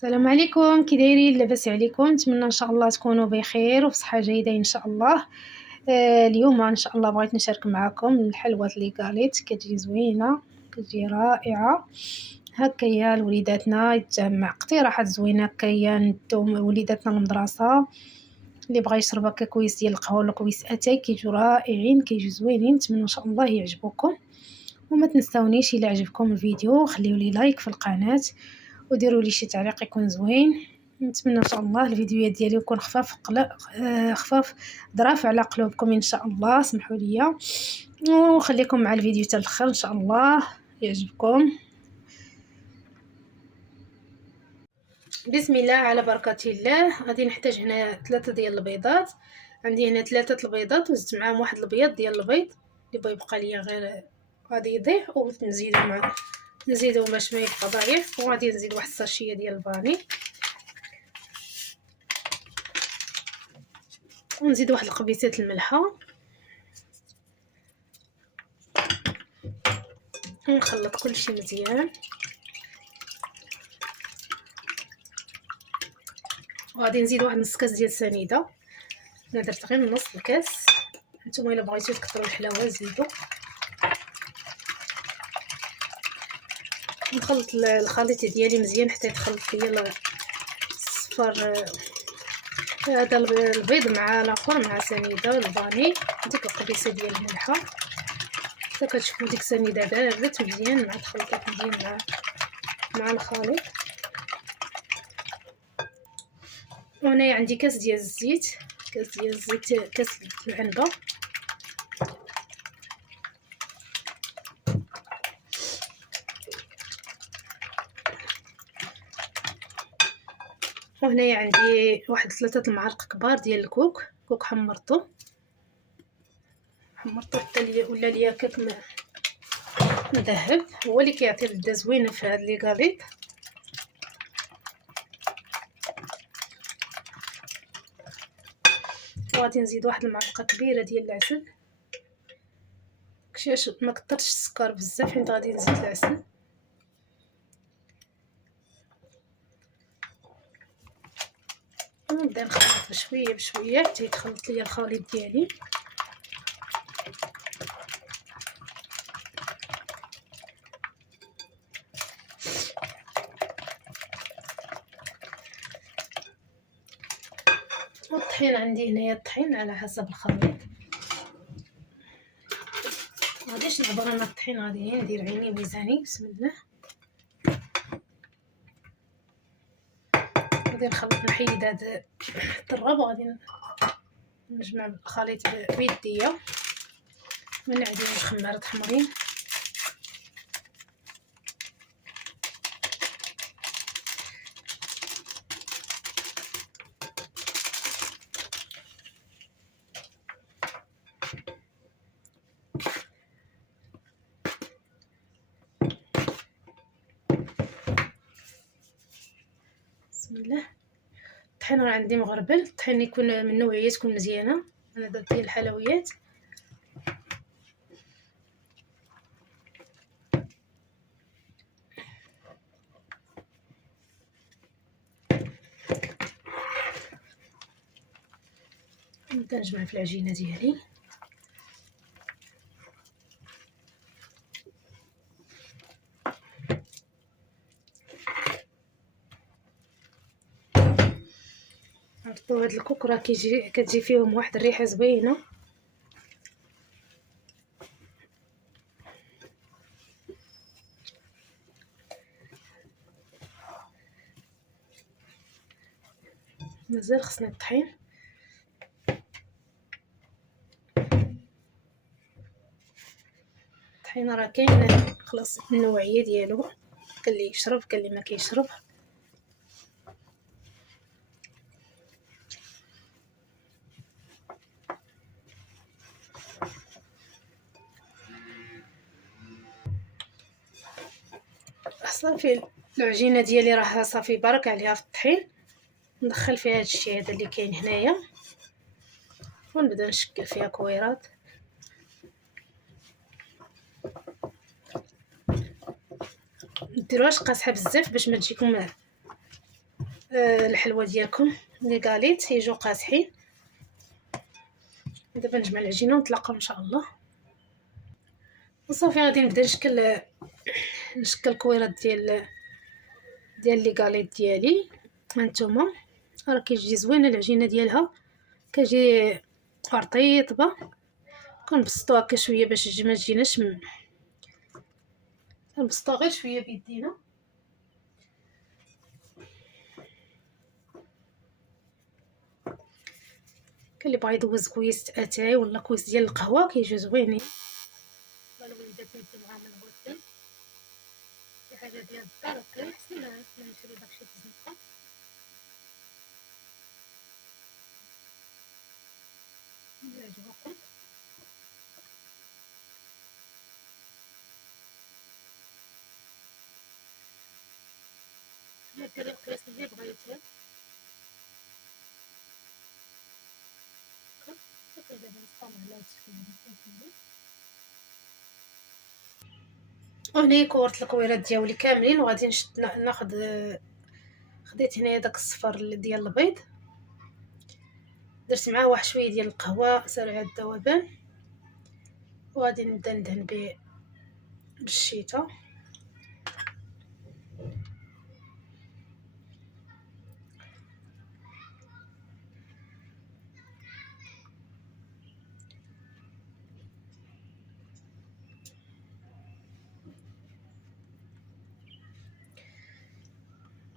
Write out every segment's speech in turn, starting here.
السلام عليكم، كي دايرين؟ لاباس عليكم؟ نتمنى ان شاء الله تكونوا بخير وبصحه جيده ان شاء الله. اليوم ان شاء الله بغيت نشارك معكم الحلوات لي قاليت كتجي زوينه، كتجي رائعه. هكايا لوليداتنا يتجمع اقتراحات زوينه، هكايا ندو وليداتنا للمدرسه. اللي بغى يشرب هكا كويس ديال القهوه ولا كويس اتاي كيجيو رائعين، كيجيو زوينين. نتمنى ان شاء الله يعجبوكم، وما تنساونيش الى عجبكم الفيديو خليوا لي لايك في القناه وديروا لي شي تعليق يكون زوين. نتمنى ان شاء الله الفيديوهات ديالي يكون خفاف ظراف على قلوبكم ان شاء الله. سمحوا لي وخليكم مع الفيديو حتى الاخر ان شاء الله يعجبكم. بسم الله على بركه الله. غادي نحتاج هنا 3 ديال البيضات. عندي هنا 3 البيضات وزدت معاهم واحد البيض ديال البيض اللي بغى يبقى ليا غير غادي يضيع، نزيدو باش ما يبقى ضعيف. وغادي نزيد واحد الساشيه ديال الفاني، ونزيد واحد القبيصات الملحه، ونخلط كلشي مزيان. وغادي نزيد واحد نص كاس ديال السنيده. انا درت غير نص الكاس، نتوما الا بغيتو تكثروا الحلاوه زيدوا. نخلط الخليط ديالي مزيان حتى يتخلط ليا الصفار هذا البيض مع الاخر مع سنيده الفاني، ديك القبيصه ديال الملحه حتى كتشوفوا ديك السنيده بارده مزيان مع تخلطات مزيان مع الخليط. وهنايا عندي كاس ديال الزيت، كاس العنبه. وهنايا عندي واحد 3 المعالق كبار ديال الكوك حمرته حتى ولا ليا كاك مذهب، هو اللي كيعطي لذه زوينه في هاد لي غاليط. وغادي نزيد واحد المعلقه كبيره ديال العسل، كشاش ما كثرتش السكر بزاف حيت غادي نزيد العسل. ونبدا نخلط بشويه بشويه حتى يتخلط ليا الخليط ديالي. والطحين عندي هنايا الطحين على حسب الخليط. غاديش نعبر انا الطحين، غادي ندير عيني ميزاني. بسم الله. غادي نخلط نحيد هاد الطراب وغادي نجمع الخليط بيديا من عندي خمارة حمرين. بسم الله. الطحين راه عندي مغربل، الطحين يكون من نوعيه تكون مزيانه. انا درت ديال الحلويات. نبدا نجمع في العجينه ديالي. عرفتوا هاد الكوك راه كتجي فيهم واحد الريحه زوينه. مازال خصنا الطحين. الطحين راه كاين خلاص النوعيه ديالو، كاين اللي يشرب كاين اللي ما كيشرب. صافي العجينه ديالي راه صافي بارك عليها في الطحين. ندخل فيها هادشي هذا اللي كاين هنايا ونبدا نشكل فيها كويرات. مديروهاش قاصحه بزاف باش ما تجيكم الحلوه ديالكم لي غاليت يجوا قاصحين. دابا نجمع العجينه ونتلاقاو ان شاء الله. وصافي غادي نبدا نشكل الكويرات ديال لي غاليت ديالي. هانتوما راه كيجي زوينه العجينه ديالها، كتجي رطيبه. كنبسطو هكا شويه باش ما تجيناش كنبسطو غير شويه بيدينا. كاين اللي بغا يدوز كويس اتاي ولا كويس ديال القهوه كيجيو زوينين. الوليدات ندير معاهم الغوتين شي حاجه ديال الدار كيحسن نشري داكشي الزنقه. اللي عجبكم ديري القياس اللي بغيتي. صافي دابا نصاوب على هاد الشكل هذا. وهنايا كورت الكويرات ديالي كاملين وغادي ناخذ. خديت هنايا داك الصفر ديال البيض، درت معاه واحد شويه ديال القهوه سريعه الذوبان، وغادي نبدا ندهن به بالشيته.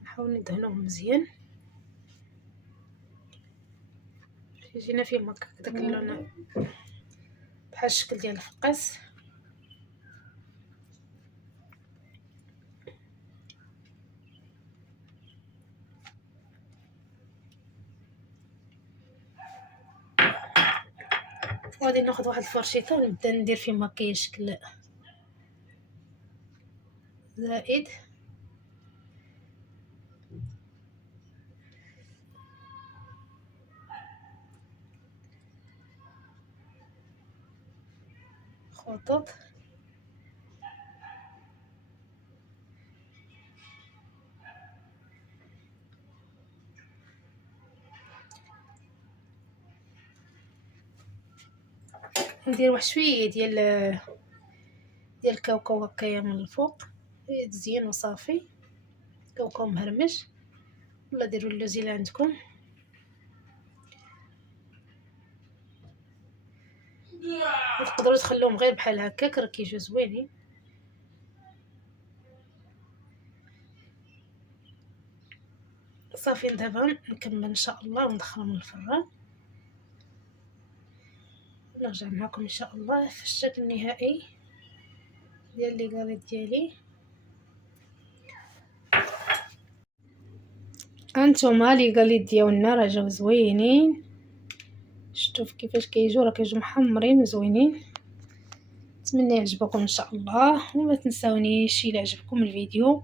نحاول ندهنوهم مزيان يجينا فيهم هكا داك اللون بحال الشكل ديال الفقاس. وغادي ناخذ واحد الفرشيطه ونبدا ندير فيهم هكا شكل زائد. خطوط ندير واحد شويه ديال الكاوكاو هكايا من الفوق تزيين وصافي. كاوكاو مهرمش ولا ديروا اللوز اللي عندكم. تقدروا تخلوهم غير بحال هكاك راه كيجيو زوينين. صافي دابا نكمل ان شاء الله وندخلهم للفران ونرجع معكم ان شاء الله في الشكل النهائي ديال لي غاليت ديالي. هانتوما لي غاليت ديالنا راه جاو زوينين، شفتوا كيفاش كيجيو، راه كيجيو محمرين زوينين. نتمنى يعجبكم ان شاء الله، وما تنساونيش الى عجبكم الفيديو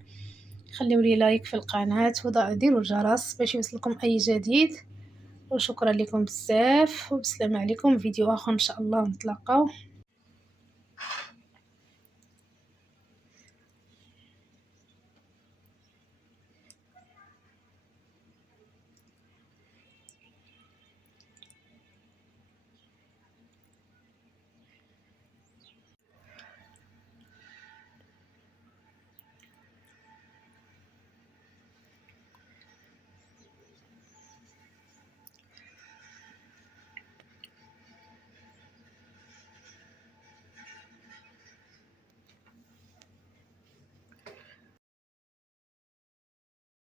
خليوا لي لايك في القناه وديروا الجرس باش يوصلكم اي جديد. وشكرا لكم بزاف وبسلام عليكم. فيديو اخر ان شاء الله نتلاقاو.